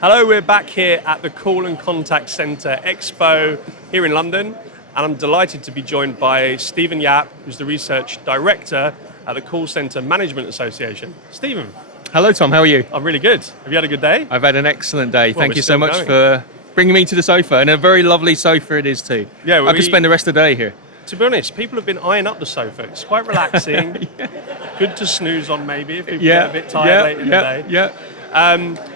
Hello, we're back here at the Call and Contact Centre Expo here in London, and I'm delighted to be joined by Stephen Yap, who's the Research Director at the Call Centre Management Association. Stephen. Hello, Tom. How are you? I'm really good. Have you had a good day? I've had an excellent day. Well, Thank you so much going. for bringing me to the sofa, and a very lovely sofa it is too. Yeah, I could spend the rest of the day here. To be honest, people have been eyeing up the sofa. It's quite relaxing. Good to snooze on maybe if people get a bit tired late in the day. Yeah.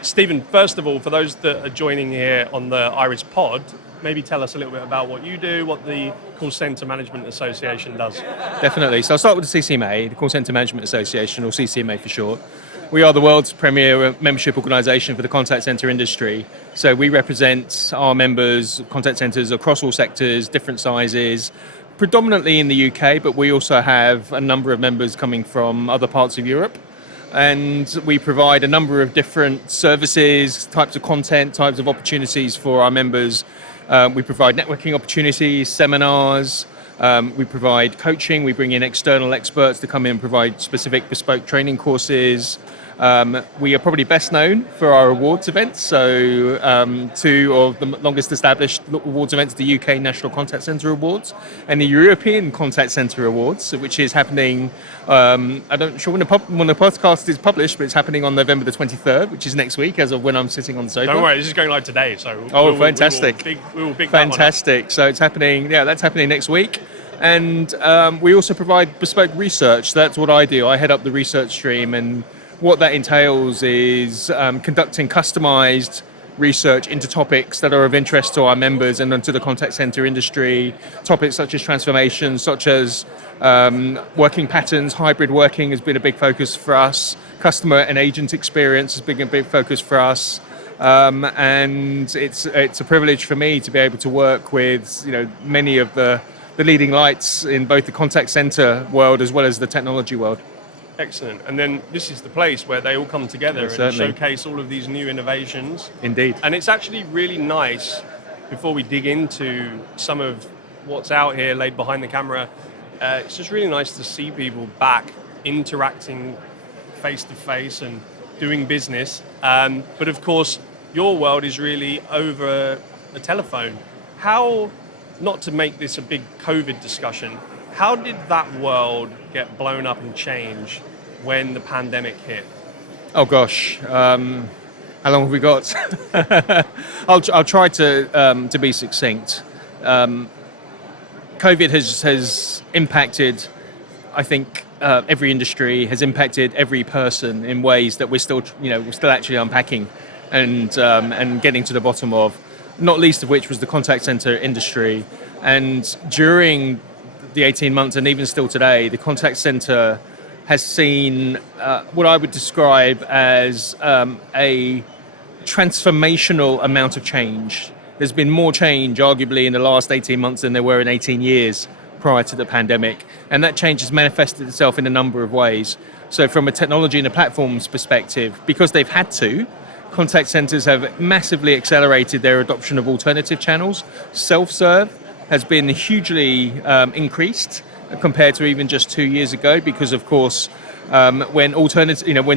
Stephen, first of all, for those that are joining here on the Iris Pod, maybe tell us a little bit about what you do, what the Call Centre Management Association does. Definitely. So I'll start with the Ccma, the Call Centre Management Association, or Ccma for short. We are the world's premier membership organisation for the contact centre industry. So we represent our members, contact centres across all sectors, different sizes, predominantly in the UK, but we also have a number of members coming from other parts of Europe. And we provide a number of different services, types of content, types of opportunities for our members. We provide networking opportunities, seminars, we provide coaching, we bring in external experts to come in and provide specific bespoke training courses. We are probably best known for our awards events. So two of the longest established awards events, the UK National Contact Centre Awards and the European Contact Centre Awards, which is happening, I'm not sure when the podcast is published, but it's happening on November the 23rd, which is next week as of when I'm sitting on the sofa. Don't worry, this is going live today. So fantastic. We will big fantastic. So it's happening, that's happening next week. And we also provide bespoke research. That's what I do. I head up the research stream, and what that entails is conducting customized research into topics that are of interest to our members and to the contact center industry. Topics such as transformation, such as working patterns, hybrid working has been a big focus for us. Customer and agent experience has been a big focus for us. And it's a privilege for me to be able to work with many of the leading lights in both the contact center world as well as the technology world. Excellent. And then this is the place where they all come together and showcase all of these new innovations. Indeed. And it's actually really nice, before we dig into some of what's out here laid behind the camera, it's just really nice to see people back interacting face to face and doing business. But of course, your world is really over the telephone. How, not to make this a big COVID discussion, how did that world get blown up and change when the pandemic hit? Oh gosh, how long have we got? I'll try to be succinct. COVID has impacted, I think, every industry, has impacted every person in ways that we're still actually unpacking and getting to the bottom of. Not least of which was the contact center industry. And during the 18 months and even still today, the contact center has seen what I would describe as a transformational amount of change. There's been more change, arguably, in the last 18 months than there were in 18 years prior to the pandemic. And that change has manifested itself in a number of ways. So from a technology and a platforms perspective, because they've had to, contact centers have massively accelerated their adoption of alternative channels. Self-serve has been hugely increased compared to even just 2 years ago, because of course when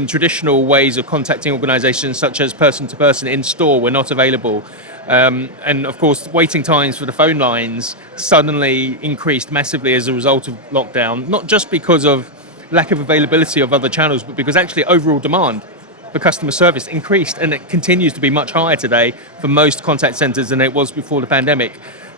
traditional ways of contacting organizations such as person to person in store were not available, and of course waiting times for the phone lines suddenly increased massively as a result of lockdown, not just because of lack of availability of other channels, but because actually overall demand for customer service increased, and it continues to be much higher today for most contact centers than it was before the pandemic.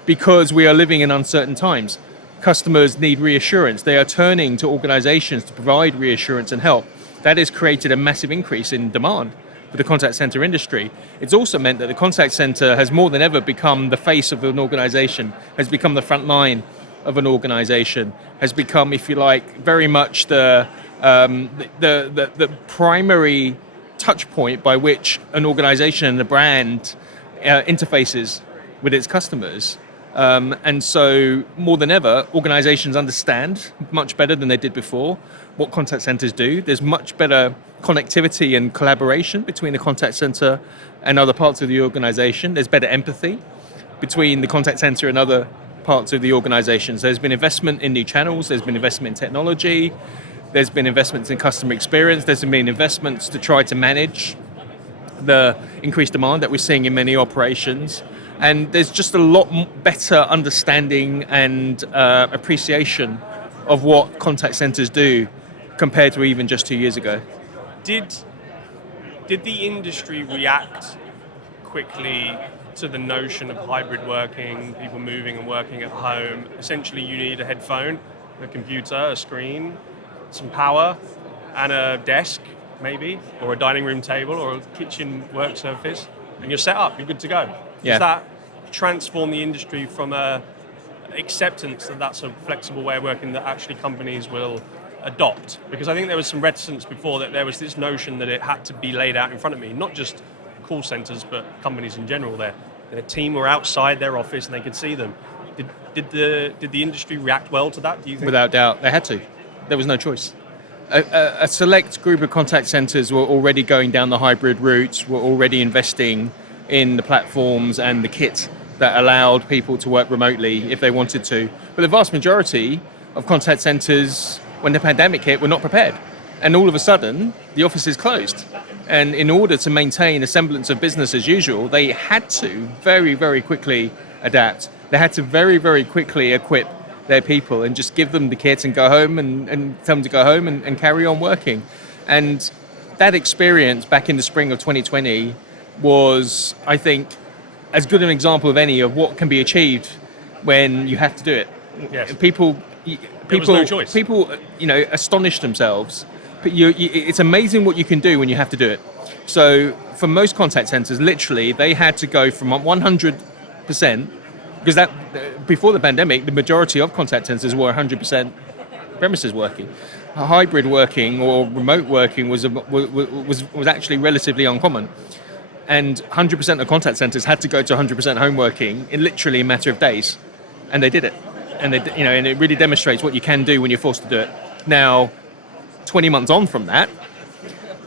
Because we are living in uncertain times. Customers need reassurance. They are turning to organizations to provide reassurance and help. That has created a massive increase in demand for the contact center industry. It's also meant that the contact center has more than ever become the face of an organization, has become the front line of an organization, has become, if you like, very much the primary touch point by which an organization and a brand interfaces with its customers. And so more than ever, organizations understand much better than they did before what contact centers do. There's much better connectivity and collaboration between the contact center and other parts of the organization. There's better empathy between the contact center and other parts of the organization. So there's been investment in new channels, there's been investment in technology, there's been investments in customer experience, there's been investments to try to manage the increased demand that we're seeing in many operations. And there's just a lot better understanding and appreciation of what contact centers do compared to even just 2 years ago. Did the industry react quickly to the notion of hybrid working, people moving and working at home? Essentially, you need a headphone, a computer, a screen, some power, and a desk, maybe, or a dining room table, or a kitchen work surface, and you're set up, you're good to go. Yeah. Does that transform the industry from a acceptance that that's a flexible way of working that actually companies will adopt? Because I think there was some reticence before, that there was this notion that it had to be laid out in front of me, not just call centers, but companies in general. Their team were outside their office and they could see them. Did the industry react well to that, do you think? Without doubt, they had to. There was no choice. A select group of contact centers were already going down the hybrid route, were already investing in the platforms and the kit that allowed people to work remotely if they wanted to. But the vast majority of contact centers, when the pandemic hit, were not prepared. And all of a sudden, the offices closed. And in order to maintain a semblance of business as usual, they had to very, very quickly adapt. They had to very, very quickly equip their people and just give them the kit and go home and tell them to go home and carry on working. And that experience back in the spring of 2020 was, I think, as good an example of any of what can be achieved when you have to do it. Yes. People, There was no choice. People, astonish themselves. But it's amazing what you can do when you have to do it. So for most contact centers, literally, they had to go from 100%, because that before the pandemic, the majority of contact centers were 100% premises working. Hybrid working or remote working was actually relatively uncommon. And 100% of contact centers had to go to 100% home working in literally a matter of days, and they did it. And and it really demonstrates what you can do when you're forced to do it. Now, 20 months on from that,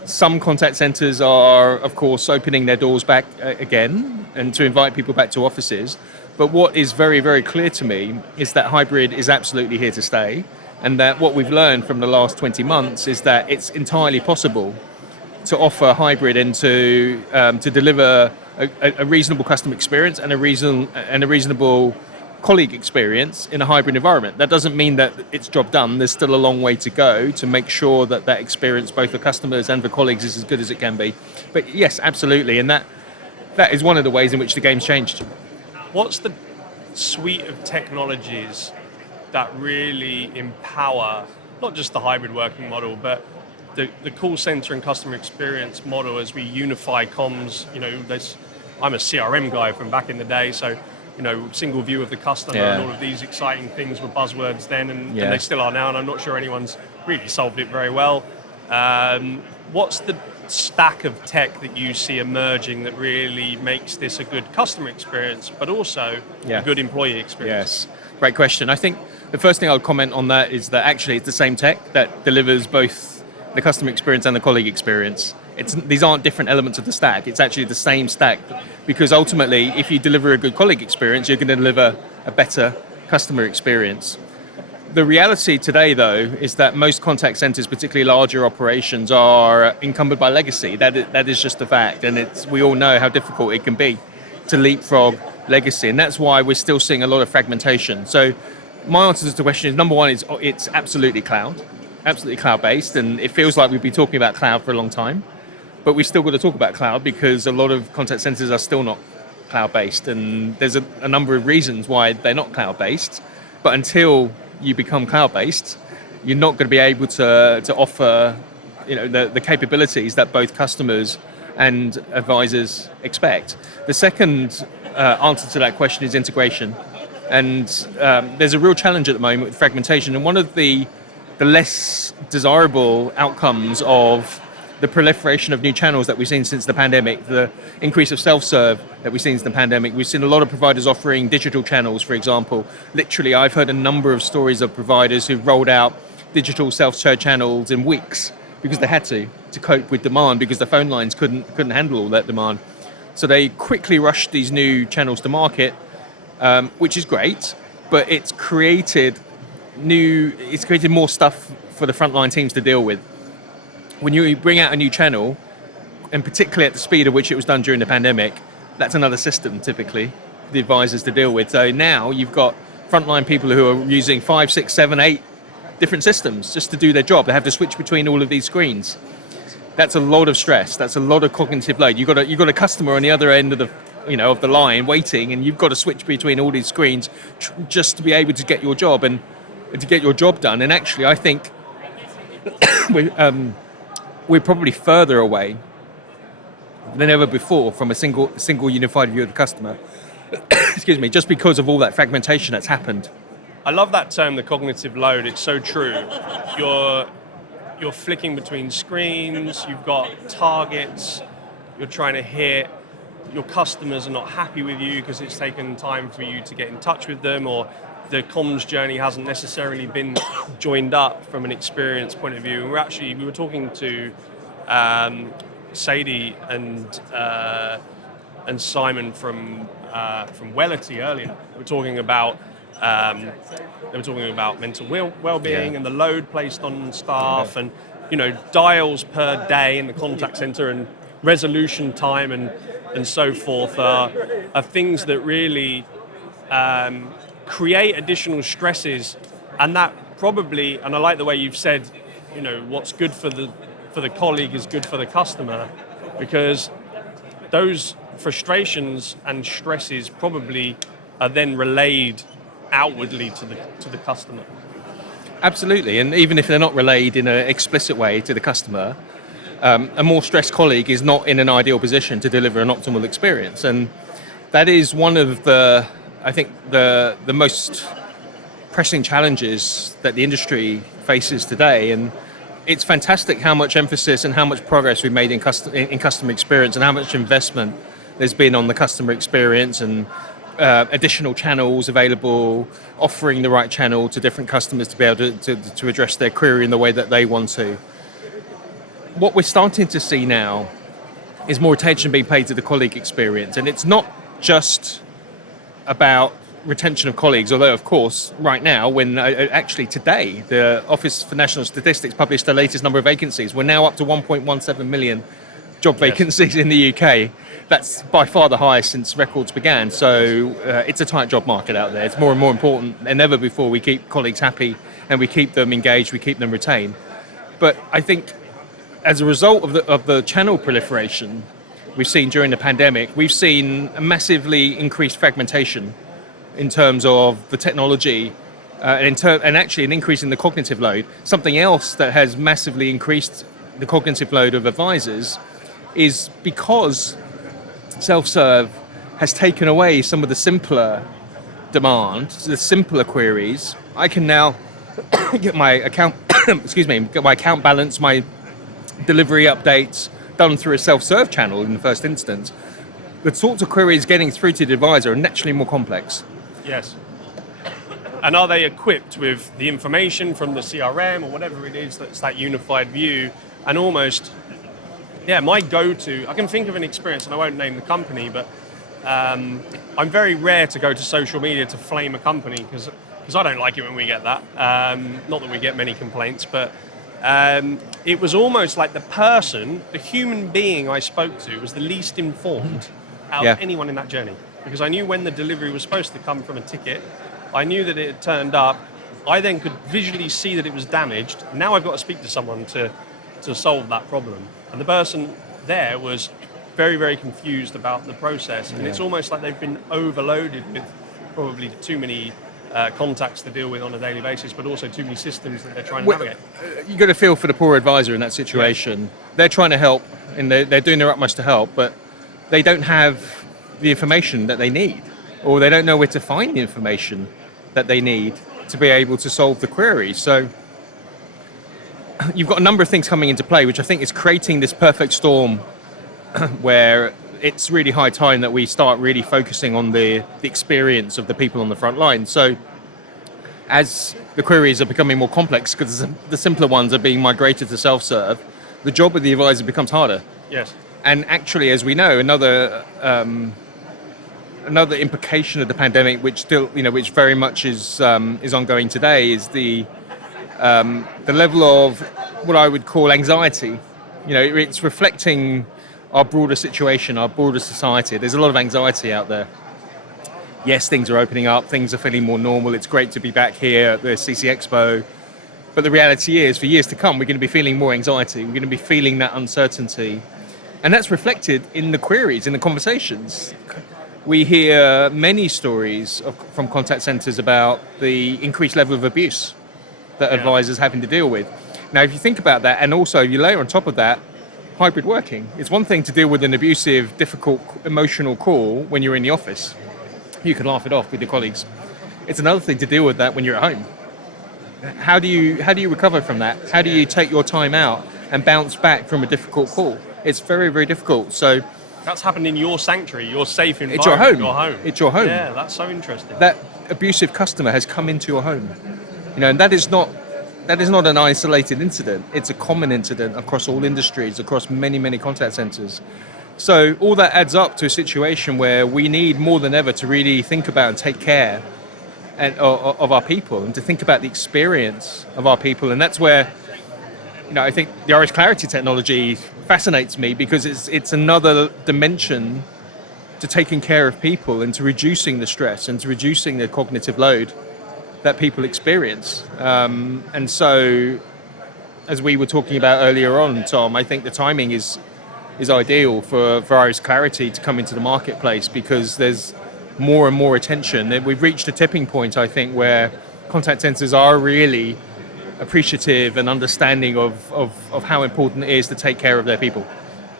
some contact centers are, of course, opening their doors back again and to invite people back to offices. But what is very, very clear to me is that hybrid is absolutely here to stay, and that what we've learned from the last 20 months is that it's entirely possible to offer hybrid and to deliver a reasonable customer experience and a reasonable colleague experience in a hybrid environment. That doesn't mean that it's job done. There's still a long way to go to make sure that experience, both for customers and for colleagues, is as good as it can be. But yes, absolutely, and that is one of the ways in which the game's changed. What's the suite of technologies that really empower not just the hybrid working model, but the call center and customer experience model as we unify comms? I'm a CRM guy from back in the day, so single view of the customer, and all of these exciting things were buzzwords then, and they still are now, and I'm not sure anyone's really solved it very well. What's the stack of tech that you see emerging that really makes this a good customer experience, but also a good employee experience? Yes, great question. I think the first thing I would comment on that is that actually it's the same tech that delivers both the customer experience and the colleague experience. These aren't different elements of the stack. It's actually the same stack, because ultimately, if you deliver a good colleague experience, you're going to deliver a better customer experience. The reality today, though, is that most contact centers, particularly larger operations, are encumbered by legacy. That is just a fact, and we all know how difficult it can be to leapfrog legacy, and that's why we're still seeing a lot of fragmentation. So my answer to the question is, number one, is it's absolutely cloud-based, and it feels like we've been talking about cloud for a long time. But we've still got to talk about cloud, because a lot of contact centers are still not cloud-based, and there's a number of reasons why they're not cloud-based. But until you become cloud-based, you're not going to be able to offer the capabilities that both customers and advisors expect. The second answer to that question is integration. And there's a real challenge at the moment with fragmentation, and one of the less desirable outcomes of the proliferation of new channels that we've seen since the pandemic, the increase of self-serve that we've seen since the pandemic. We've seen a lot of providers offering digital channels, for example. Literally, I've heard a number of stories of providers who've rolled out digital self-serve channels in weeks because they had to cope with demand, because the phone lines couldn't handle all that demand. So they quickly rushed these new channels to market, which is great, but it's created more stuff for the frontline teams to deal with. When you bring out a new channel, and particularly at the speed at which it was done during the pandemic, that's another system typically the advisors to deal with. So now you've got frontline people who are using 5, 6, 7, 8 different systems just to do their job. They have to switch between all of these screens. That's a lot of stress. That's a lot of cognitive load. You've got a customer on the other end of the line waiting, and you've got to switch between all these screens just to be able to get your job and to get your job done. And actually, I think we're probably further away than ever before from a single unified view of the customer. Excuse me, just because of all that fragmentation that's happened. I love that term, the cognitive load. It's so true. You're flicking between screens, you've got targets, you're trying to hit, your customers are not happy with you because it's taken time for you to get in touch with them, or the comms journey hasn't necessarily been joined up from an experience point of view. And we were talking to Sadie and Simon from Wellity earlier. They were talking about mental well-being and the load placed on staff, and dials per day in the contact center and resolution time and so forth are things that really create additional stresses, and that probably, and I like the way you've said, what's good for the colleague is good for the customer, because those frustrations and stresses probably are then relayed outwardly to the customer. Absolutely, and even if they're not relayed in an explicit way to the customer, a more stressed colleague is not in an ideal position to deliver an optimal experience, and that is one of the most pressing challenges that the industry faces today. And it's fantastic how much emphasis and how much progress we've made in customer experience, and how much investment there's been on the customer experience, and additional channels available, offering the right channel to different customers to be able to address their query in the way that they want to. What we're starting to see now is more attention being paid to the colleague experience, and it's not just about retention of colleagues, although of course right now, when actually today the Office for National Statistics published the latest number of vacancies, we're now up to 1.17 million job vacancies in the UK. That's by far the highest since records began. So it's a tight job market out there. It's more and more important than ever before we keep colleagues happy and we keep them engaged, we keep them retained. But I think as a result of the channel proliferation we've seen during the pandemic, we've seen a massively increased fragmentation in terms of the technology and actually an increase in the cognitive load. Something else that has massively increased the cognitive load of advisors is because self-serve has taken away some of the simpler demands, the simpler queries. I can now get my account, get my account balance, my delivery updates done through a self-serve channel in the first instance. The sorts of queries getting through to the advisor are naturally more complex. Yes. And are they equipped with the information from the CRM or whatever it is that's that unified view? And almost, my go-to, I can think of an experience, and I won't name the company, but I'm very rare to go to social media to flame a company because I don't like it when we get that. Not that we get many complaints, but it was almost like the human being I spoke to was the least informed out of anyone in that journey. Because I knew when the delivery was supposed to come from a ticket, I knew that it had turned up, I then could visually see that it was damaged. Now I've got to speak to someone to solve that problem. And the person there was very, very confused about the process. And it's almost like they've been overloaded with probably too many contacts to deal with on a daily basis, but also too many systems that they're trying to navigate. You've got to feel for the poor advisor in that situation. They're trying to help, and they're doing their utmost to help, but they don't have the information that they need, or they don't know where to find the information that they need to be able to solve the query. So you've got a number of things coming into play, which I think is creating this perfect storm where it's really high time that we start really focusing on the experience of the people on the front line. So as the queries are becoming more complex, because the simpler ones are being migrated to self-serve, the job of the advisor becomes harder. Yes. And actually, as we know, another implication of the pandemic, which very much is ongoing today, is the level of what I would call anxiety. It's reflecting our broader situation, our broader society. There's a lot of anxiety out there. Yes, things are opening up, things are feeling more normal. It's great to be back here at the CC Expo. But the reality is, for years to come, we're going to be feeling more anxiety. We're going to be feeling that uncertainty. And that's reflected in the queries, in the conversations. We hear many stories from contact centres about the increased level of abuse that advisors are having to deal with. Now, if you think about that, and also you layer on top of that, hybrid working. It's one thing to deal with an abusive, difficult, emotional call when you're in the office. You can laugh it off with your colleagues. It's another thing to deal with that when you're at home. How do you recover from that? How do you take your time out and bounce back from a difficult call? It's very, very difficult. So that's happened in your sanctuary, your safe environment. It's your home. Your home. It's your home. Yeah, that's so interesting. That abusive customer has come into your home. And that is not an isolated incident. It's a common incident across all industries, across many, many contact centres. So all that adds up to a situation where we need more than ever to really think about and take care of our people, and to think about the experience of our people. And that's where, I think the Iris Clarity technology fascinates me, because it's another dimension to taking care of people and to reducing the stress and to reducing the cognitive load that people experience. And so, as we were talking about earlier on, Tom, I think the timing is ideal for Iris Clarity to come into the marketplace, because there's more and more attention. We've reached a tipping point, I think, where contact centres are really appreciative and understanding of how important it is to take care of their people.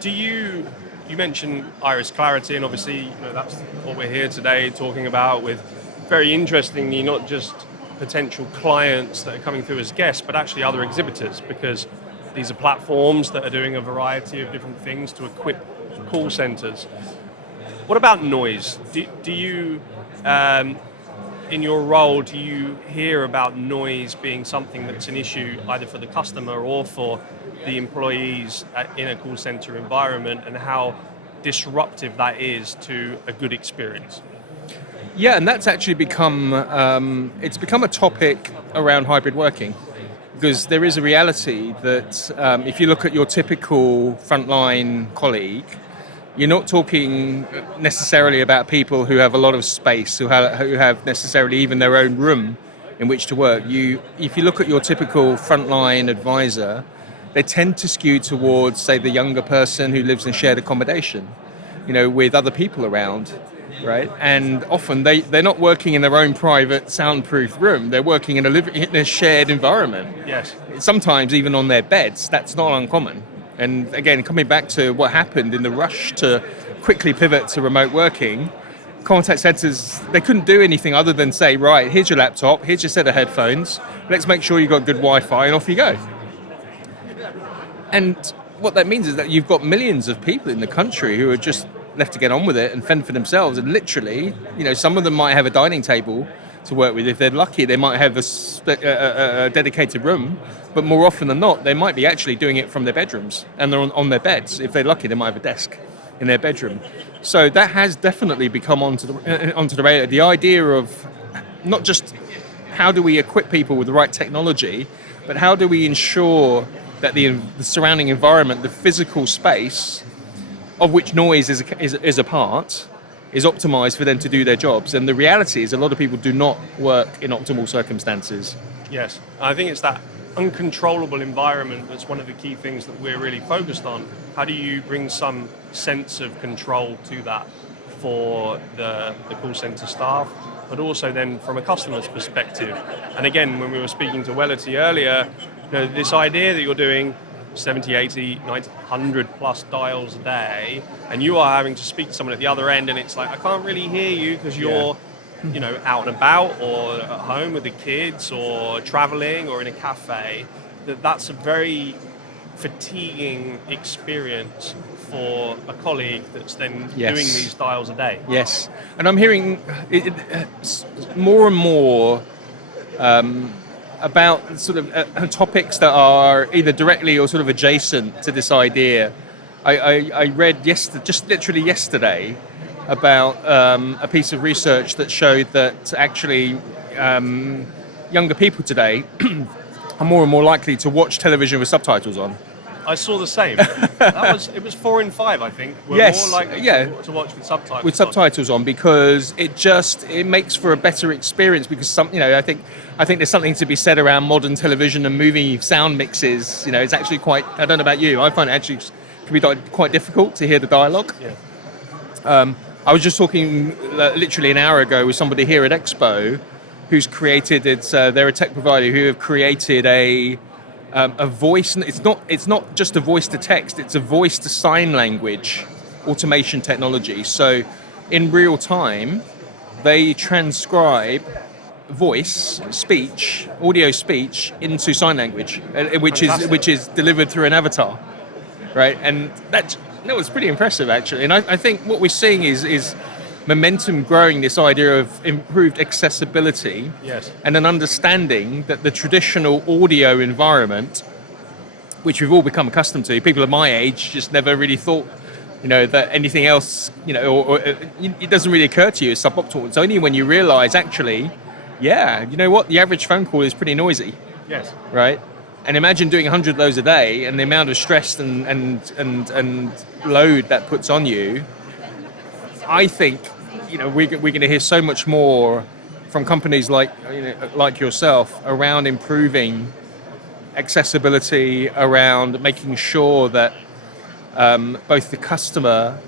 You mentioned Iris Clarity, and obviously that's what we're here today talking about, with, very interestingly, not just potential clients that are coming through as guests, but actually other exhibitors, because these are platforms that are doing a variety of different things to equip call centres. What about noise? Do you, in your role, do you hear about noise being something that's an issue either for the customer or for the employees in a call centre environment, and how disruptive that is to a good experience? Yeah, and that's actually become a topic around hybrid working, because there is a reality that if you look at your typical frontline colleague, you're not talking necessarily about people who have a lot of space, who have necessarily even their own room in which to work. If you look at your typical frontline advisor, they tend to skew towards, say, the younger person who lives in shared accommodation, with other people around, right? And often they're not working in their own private soundproof room. They're working in a shared environment. Yes. Sometimes even on their beds. That's not uncommon. And again, coming back to what happened in the rush to quickly pivot to remote working, contact centres, they couldn't do anything other than say, right, here's your laptop, here's your set of headphones, let's make sure you've got good Wi-Fi, and off you go. And what that means is that you've got millions of people in the country who are just left to get on with it and fend for themselves. And literally, some of them might have a dining table to work with. If they're lucky, they might have a dedicated room, but more often than not, they might be actually doing it from their bedrooms, and they're on their beds. If they're lucky, they might have a desk in their bedroom. So that has definitely become onto the radar. The idea of not just how do we equip people with the right technology, but how do we ensure that the surrounding environment, the physical space, of which noise is a part, is optimized for them to do their jobs. And the reality is a lot of people do not work in optimal circumstances. Yes, I think it's that uncontrollable environment that's one of the key things that we're really focused on. How do you bring some sense of control to that for the call centre staff, but also then from a customer's perspective? And again, when we were speaking to Wellity earlier, this idea that you're doing 70, 80, 90, 100 plus dials a day, and you are having to speak to someone at the other end, and it's like, I can't really hear you because you're out and about, or at home with the kids, or traveling, or in a cafe. That's a very fatiguing experience for a colleague that's then doing these dials a day. Yes, and I'm hearing more and more about sort of topics that are either directly or sort of adjacent to this idea. I read just literally yesterday about a piece of research that showed that actually younger people today are more and more likely to watch television with subtitles on. I saw the same. It was 4 in 5, I think. We're Yes, more likely yeah. to watch with subtitles. With subtitles on, because it makes for a better experience, because I think there's something to be said around modern television and movie sound mixes. It's actually quite, I don't know about you, I find it actually can be quite difficult to hear the dialogue. Yeah. I was just talking literally an hour ago with somebody here at Expo who's created, they're a tech provider who have created a voice. It's not just a voice to text, it's a voice to sign language automation technology. So in real time, they transcribe audio speech into sign language, which is delivered through an avatar, right? And that was pretty impressive, actually. And I think what we're seeing is momentum growing, this idea of improved accessibility. Yes. And an understanding that the traditional audio environment, which we've all become accustomed to, people of my age just never really thought, that anything else, or it doesn't really occur to you as suboptimal. It's only when you realize, actually, the average phone call is pretty noisy. Yes. Right? And imagine doing 100 of those a day, and the amount of stress and load that puts on you. I think, we're going to hear so much more from companies like yourself around improving accessibility, around making sure that both the customer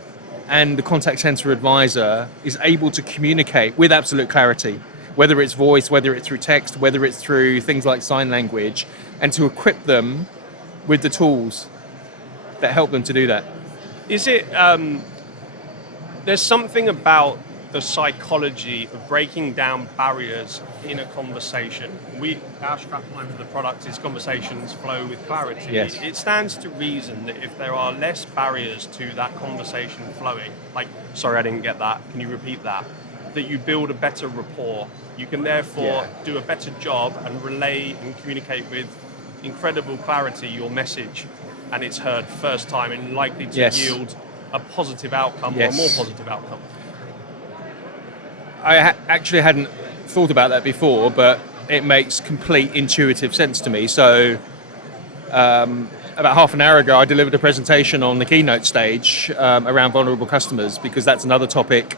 and the contact center advisor is able to communicate with absolute clarity, whether it's voice, whether it's through text, whether it's through things like sign language, and to equip them with the tools that help them to do that. Is it, there's something about the psychology of breaking down barriers in a conversation. Our strapline for the product is conversations flow with clarity. Yes. It stands to reason that if there are less barriers to that conversation flowing, like, sorry, I didn't get that, can you repeat that? That you build a better rapport. You can therefore do a better job and relay and communicate with incredible clarity your message, and it's heard first time and likely to yield a positive outcome or a more positive outcome. I actually hadn't thought about that before, but it makes complete intuitive sense to me. So about half an hour ago, I delivered a presentation on the keynote stage around vulnerable customers, because that's another topic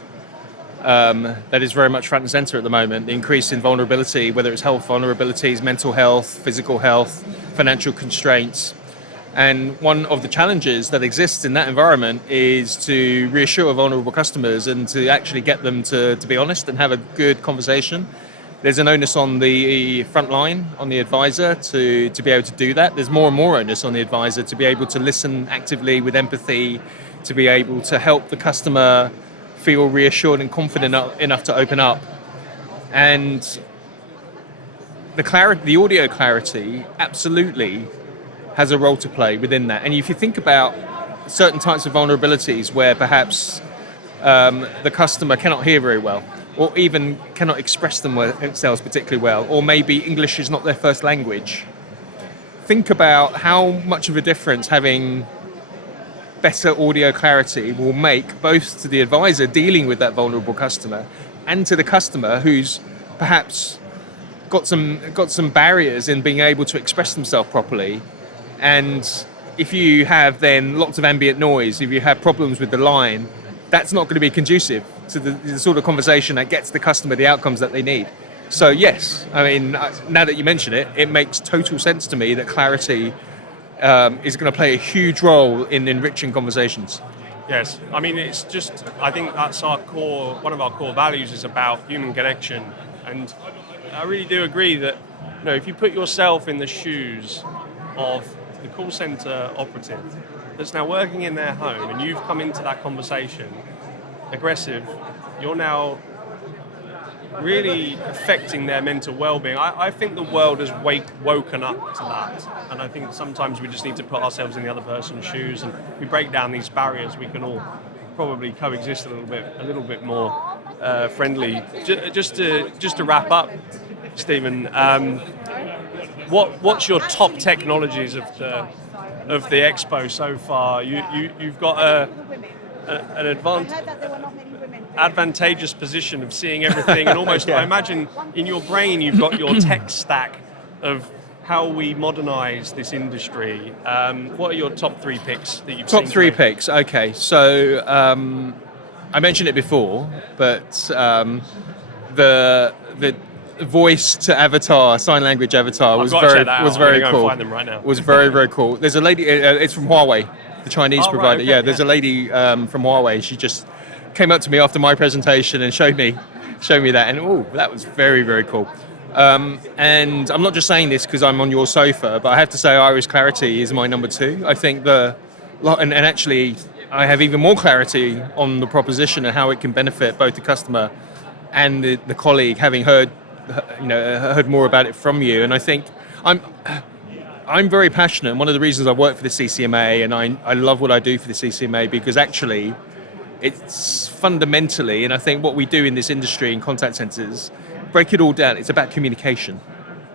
that is very much front and center at the moment. The increase in vulnerability, whether it's health vulnerabilities, mental health, physical health, financial constraints. And one of the challenges that exists in that environment is to reassure vulnerable customers and to actually get them to be honest and have a good conversation. There's an onus on the front line, on the advisor, to be able to do that. There's more and more onus on the advisor to be able to listen actively with empathy, to be able to help the customer feel reassured and confident enough to open up. And the audio clarity absolutely has a role to play within that. And if you think about certain types of vulnerabilities where perhaps the customer cannot hear very well, or even cannot express themselves particularly well, or maybe English is not their first language, think about how much of a difference having better audio clarity will make, both to the advisor dealing with that vulnerable customer and to the customer who's perhaps got some barriers in being able to express themselves properly. And if you have then lots of ambient noise, if you have problems with the line, that's not going to be conducive to the sort of conversation that gets the customer the outcomes that they need. So yes, I mean, now that you mention it, it makes total sense to me that clarity is going to play a huge role in enriching conversations. Yes, I mean, I think that's one of our core values is about human connection. And I really do agree that, if you put yourself in the shoes of the call center operative that's now working in their home and you've come into that conversation aggressive, you're now really affecting their mental well-being. I think the world has woken up to that, and I think sometimes we just need to put ourselves in the other person's shoes, and we break down these barriers, we can all probably coexist a little bit more friendly. Just to wrap up, Stephen, what's your top technologies of the expo so far? You've got an advantageous position of seeing everything, and almost I imagine in your brain you've got your tech stack of how we modernise this industry, what are your top 3 picks that you've Top seen? 3 today? picks. Okay, so I mentioned it before, but the voice to avatar, sign language avatar was got to very check that out. was I'm very gonna go and cool. find them right now. Was very cool. There's a lady. It's from Huawei, the Chinese Oh, right, provider. okay, Yeah, there's yeah. a lady from Huawei. She just came up to me after my presentation and showed me that, and that was very cool. And I'm not just saying this because I'm on your sofa, but I have to say Iris Clarity is my number 2. I think and actually I have even more clarity on the proposition and how it can benefit both the customer and the colleague, having heard more about it from you. And I think I'm very passionate. And one of the reasons I work for the Ccma, and I love what I do for the Ccma, because actually it's fundamentally, and I think what we do in this industry in contact centers, break it all down, it's about communication.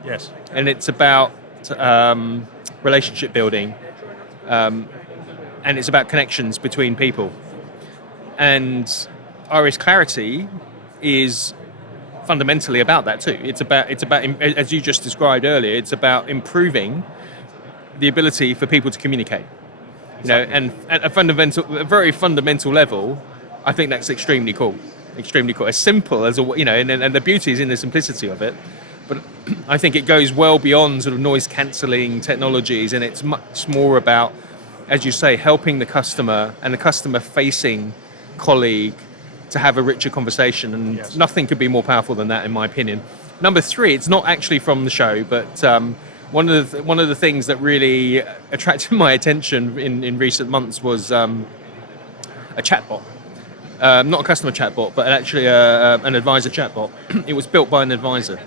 Yes. And it's about relationship building, and it's about connections between people. And Iris Clarity is fundamentally about that too. It's about, as you just described earlier, it's about improving the ability for people to communicate. Exactly. And at a very fundamental level, I think that's extremely cool. Extremely cool. As simple as and the beauty is in the simplicity of it. But I think it goes well beyond sort of noise cancelling technologies, and it's much more about, as you say, helping the customer and the customer-facing colleague to have a richer conversation, and Yes. Nothing could be more powerful than that, in my opinion. Number 3, it's not actually from the show, but one of the things that really attracted my attention in recent months was a chatbot. Not a customer chatbot, but actually an advisor chatbot. It was built by an advisor.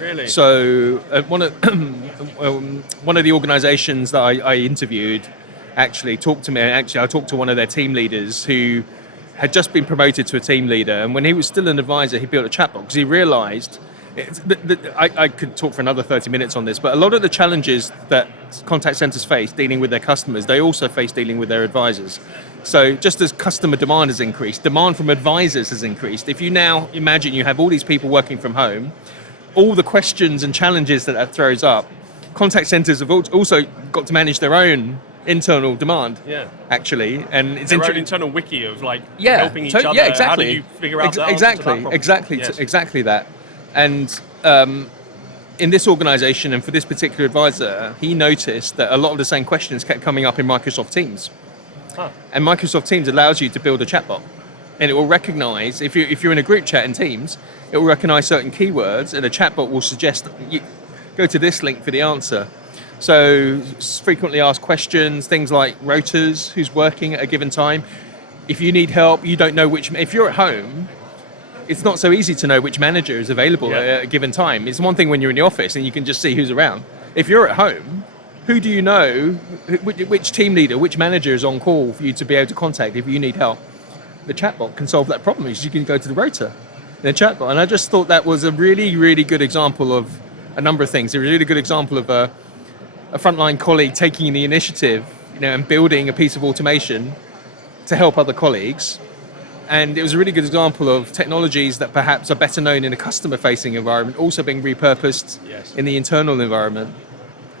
Really? So one of the organisations that I interviewed actually talked to me. Actually, I talked to one of their team leaders who had just been promoted to a team leader, and when he was still an advisor, he built a chatbot because he realised. I could talk for another 30 minutes on this, but a lot of the challenges that contact centres face dealing with their customers, they also face dealing with their advisors. So just as customer demand has increased, demand from advisors has increased. If you now imagine you have all these people working from home, all the questions and challenges that throws up, contact centres have also got to manage their own internal demand. Yeah. Actually, and it's their own internal wiki of helping each other. Yeah, exactly. How do you figure out that answer to that problem? Exactly that. And in this organisation and for this particular advisor, he noticed that a lot of the same questions kept coming up in Microsoft Teams. Huh. And Microsoft Teams allows you to build a chatbot, and it will recognise if you're in a group chat in Teams, it will recognise certain keywords, and a chatbot will suggest you go to this link for the answer. So frequently asked questions, things like rotas, who's working at a given time. If you need help, you don't know which. If you're at home, it's not so easy to know which manager is available at a given time. It's one thing when you're in the office and you can just see who's around. If you're at home, who do you know, which team leader, which manager is on call for you to be able to contact if you need help? The chatbot can solve that problem. You can go to the rota in a chatbot. And I just thought that was a really, really good example of a number of things. A really good example of a frontline colleague taking the initiative, and building a piece of automation to help other colleagues. And it was a really good example of technologies that perhaps are better known in a customer-facing environment, also being repurposed in the internal environment.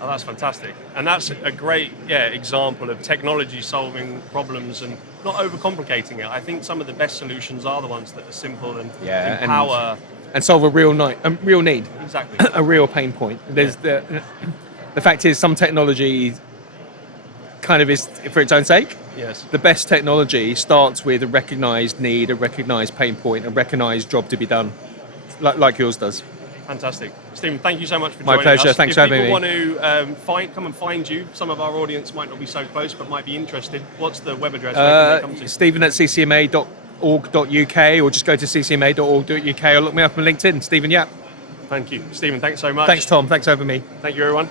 Oh, that's fantastic. And that's a great example of technology solving problems and not overcomplicating it. I think some of the best solutions are the ones that are simple and empower. And solve a real need. Exactly. A real pain point. There's the fact is, some technology kind of is for its own sake. Yes. The best technology starts with a recognised need, a recognised pain point, a recognised job to be done, like yours does. Fantastic. Stephen, thank you so much for joining us. My pleasure. Thanks for having me. If people want to come and find you, some of our audience might not be so close but might be interested. What's the web address? Where can they come to? Stephen@ccma.org.uk, or just go to ccma.org.uk or look me up on LinkedIn, Stephen Yap. Thank you. Stephen, thanks so much. Thanks, Tom. Thanks for having me. Thank you, everyone.